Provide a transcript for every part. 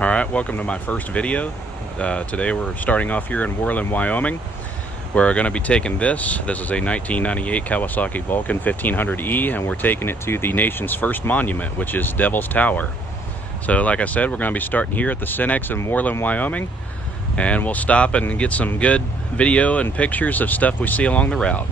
Alright, welcome to my first video. Today we're starting off here in Worland, Wyoming. We're going to be taking this. This is a 1998 Kawasaki Vulcan 1500E, and we're taking it to the nation's first monument, which is Devil's Tower. So like I said, we're going to be starting here at the Cenex in Worland, Wyoming, and we'll stop and get some good video and pictures of stuff we see along the route.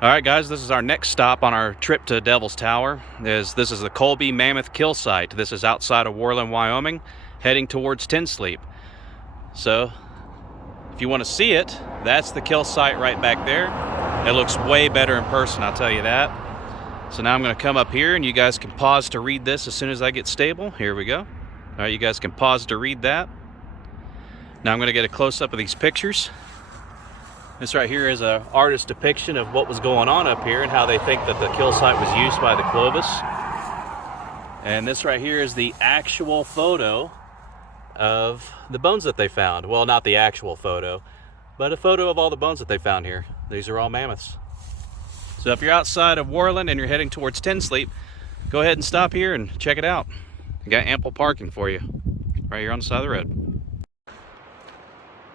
Alright guys, this is our next stop on our trip to Devil's Tower. This is the Colby Mammoth Kill Site. This is outside of Worland, Wyoming, heading towards Tin Sleep. So, if you want to see it, that's the kill site right back there. It looks way better in person, I'll tell you that. So now I'm going to come up here, and you guys can pause to read this as soon as I get stable. Here we go. Alright, you guys can pause to read that. Now I'm going to get a close-up of these pictures. This right here is an artist's depiction of what was going on up here and how they think that the kill site was used by the Clovis. And this right here is the actual photo of the bones that they found. Well, not the actual photo, but a photo of all the bones that they found here. These are all mammoths. So if you're outside of Worland and you're heading towards Tin Sleep, go ahead and stop here and check it out. We got ample parking for you right here on the side of the road.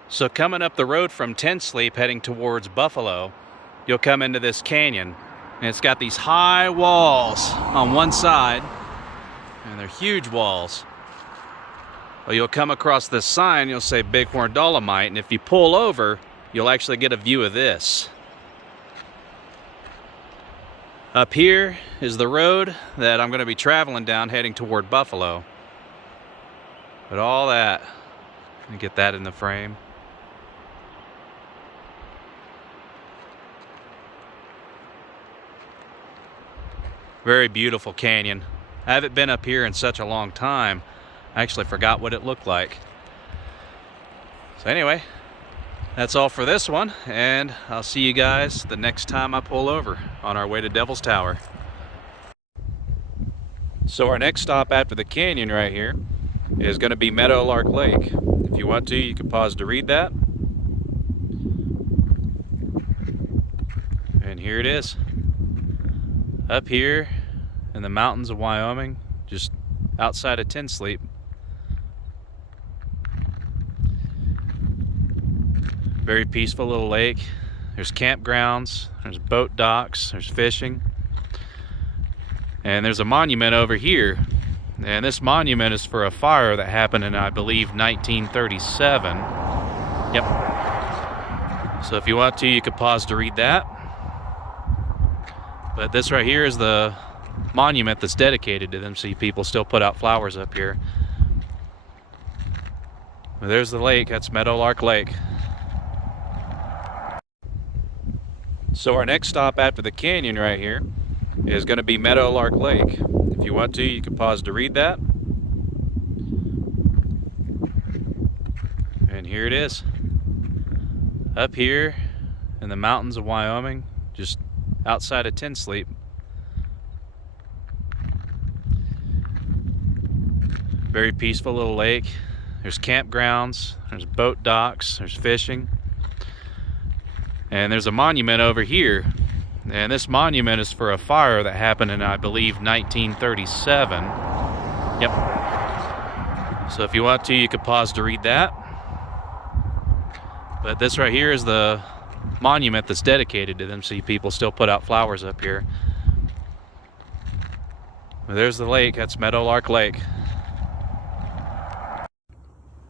So coming up the road from Tin Sleep heading towards Buffalo, you'll come into this canyon, and it's got these high walls on one side, and they're huge walls. Well, you'll come across this sign, you'll say Bighorn Dolomite, and if you pull over, you'll actually get a view of this. Up here is the road that I'm going to be traveling down heading toward Buffalo. But all that, let me get that in the frame. Very beautiful canyon. I haven't been up here in such a long time. I actually forgot what it looked like. So anyway, that's all for this one, and I'll see you guys the next time I pull over on our way to Devil's Tower. So our next stop after the canyon right here is going to be Meadowlark Lake. If you want to, you can pause to read that. And here it is. Up here in the mountains of Wyoming, just outside of Tin Sleep. Very peaceful little lake. There's campgrounds, there's boat docks, there's fishing. And there's a monument over here. And this monument is for a fire that happened in, I believe, 1937. Yep. So if you want to, you can pause to read that. But this right here is the monument that's dedicated to them. See, people still put out flowers up here. Well, there's the lake. That's Meadowlark Lake. So our next stop after the canyon right here is going to be Meadowlark Lake. If you want to, you can pause to read that. And here it is. Up here in the mountains of Wyoming, just outside of Tin Sleep. Very peaceful little lake. There's campgrounds, there's boat docks, there's fishing. And there's a monument over here. And this monument is for a fire that happened in, I believe, 1937. Yep. So if you want to, you can pause to read that. But this right here is the monument that's dedicated to them. See, people still put out flowers up here. Well, there's the lake. That's Meadowlark Lake.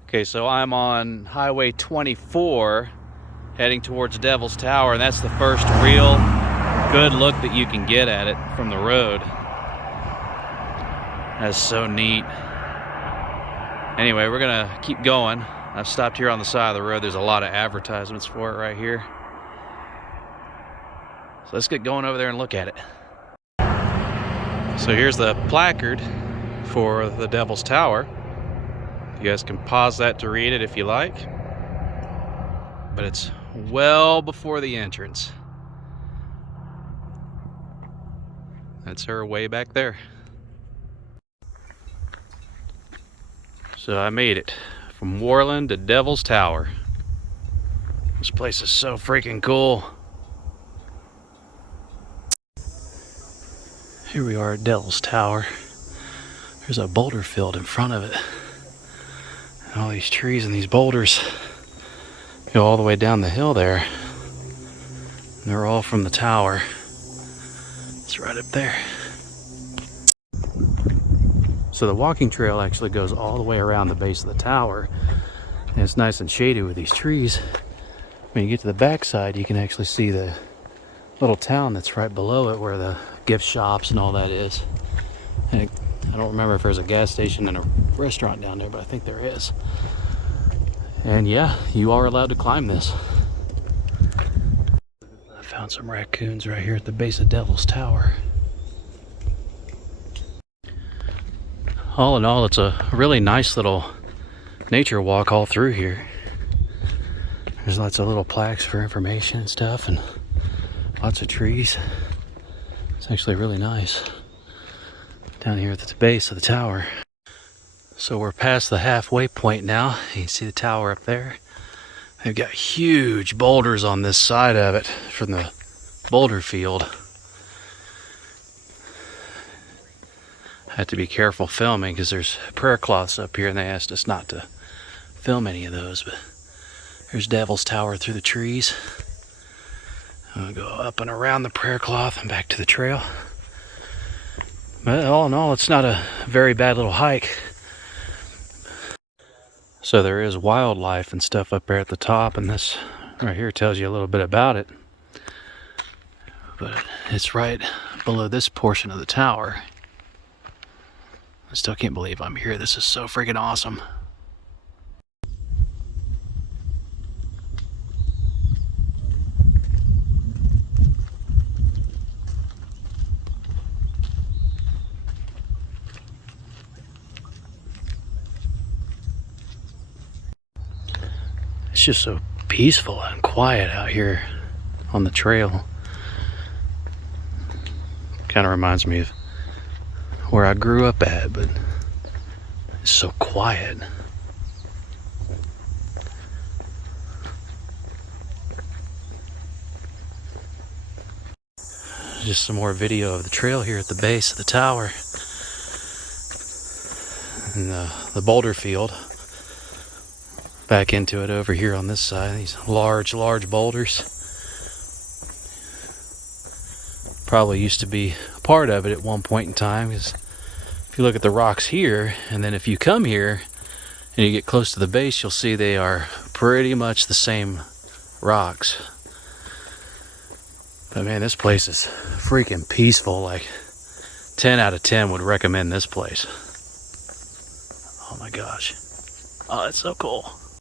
Okay, so I'm on Highway 24 heading towards Devil's Tower, and that's the first real good look that you can get at it from the road. That's so neat. Anyway, we're gonna keep going. I've stopped here on the side of the road. There's a lot of advertisements for it right here. So let's get going over there and look at it. So here's the placard for the Devil's Tower. You guys can pause that to read it if you like. But it's well before the entrance. That's her way back there. So I made it from Worland to Devil's Tower. This place is so freaking cool. Here we are at Devil's Tower. There's a boulder field in front of it. And all these trees and these boulders go all the way down the hill there. And they're all from the tower. It's right up there. So the walking trail actually goes all the way around the base of the tower. And it's nice and shady with these trees. When you get to the backside, you can actually see the little town that's right below it where the gift shops and all that is. And I don't remember if there's a gas station and a restaurant down there, but I think there is. And yeah, you are allowed to climb this. I found some raccoons right here at the base of Devil's Tower. All in all, it's a really nice little nature walk all through here. There's lots of little plaques for information and stuff, and lots of trees. It's actually really nice down here at the base of the tower. So we're past the halfway point now. You can see the tower up there. They've got huge boulders on this side of it from the boulder field. I had to be careful filming because there's prayer cloths up here and they asked us not to film any of those, but there's Devil's Tower through the trees. I'm gonna go up and around the prayer cloth and back to the trail. But all in all, it's not a very bad little hike. So there is wildlife and stuff up there at the top, and this right here tells you a little bit about it. But it's right below this portion of the tower. I still can't believe I'm here. This is so freaking awesome. It's just so peaceful and quiet out here on the trail. Kind of reminds me of where I grew up at, but it's so quiet. Just some more video of the trail here at the base of the tower and the boulder field. Back into it over here on this side. These large boulders. Probably used to be a part of it at one point in time, because if you look at the rocks here, and then if you come here and you get close to the base, you'll see they are pretty much the same rocks. But man, this place is freaking peaceful. Like 10 out of 10 would recommend this place. Oh my gosh. Oh, that's so cool.